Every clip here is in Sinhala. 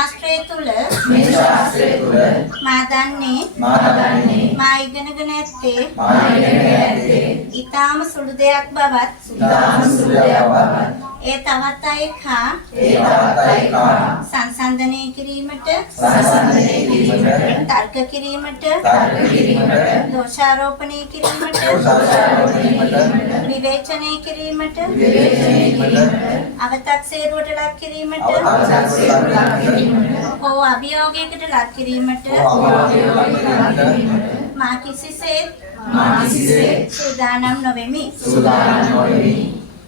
ශාස්ත්‍රය තුල මා දන්නේ මා ඉගෙනගෙන ඇත්තේ ඊටාම සුළු දෙයක් බවත් ඒ තවත් අයෙක් හා සංසන්දනය කිරීමට තර්ක කිරීමට දෝෂාරෝපණය කිරීමට විවේචනය කිරීමට අව탁සේරුවට ලක් කිරීමට හෝ අභියෝගයකට ලක් කිරීමට මා කිසිසේත් සූදානම් නොවෙමි.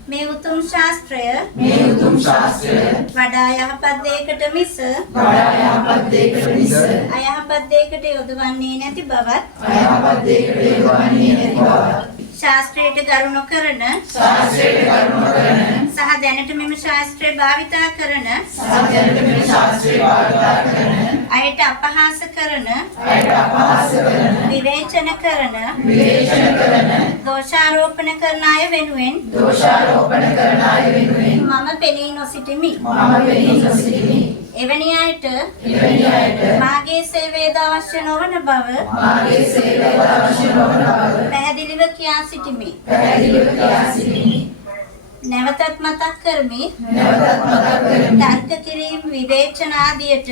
මේ උතුම් ශාස්ත්‍රය වඩා යහපත් දෙයකට මිස අයහපත් දෙයකට යොදවන්නේ නැති බවත් ශාස්ත්‍රයට ගරු නොකරන සහ දැනට මෙම ශාස්ත්‍රය භාවිතා කරන අයට අපහාස කරන විවේචන කරන දෝෂාරෝපණ කරන අය වෙනුවෙන් මම පෙනී නොසිටිමි. එවැනි අයට මාගේ සේවයද අවශ්‍ය නොවන බව පැහැදිලිව කියා සිටිමි. නැවතත් මතක් කරමි. තර්ක කිරීම විවේචන ආදියට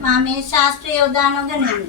මා මේ ශාස්ත්‍රය යොදා නොගනිමි.